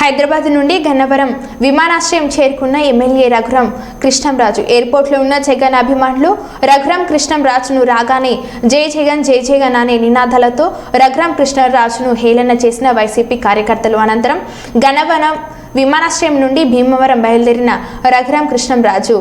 హైదరాబాద్ నుండి గన్నవరం విమానాశ్రయం చేరుకున్న ఎమ్మెల్యే రఘురాం కృష్ణంరాజు ఎయిర్పోర్ట్లో ఉన్న జగన్ అభిమానులు రఘురాం కృష్ణంరాజును రాగానే జై జగన్ అనే నినాదాలతో రఘురాం కృష్ణంరాజును హేళన చేసిన వైసీపీ కార్యకర్తలు. అనంతరం గన్నవరం విమానాశ్రయం నుండి భీమవరం బయలుదేరిన రఘురాం కృష్ణంరాజు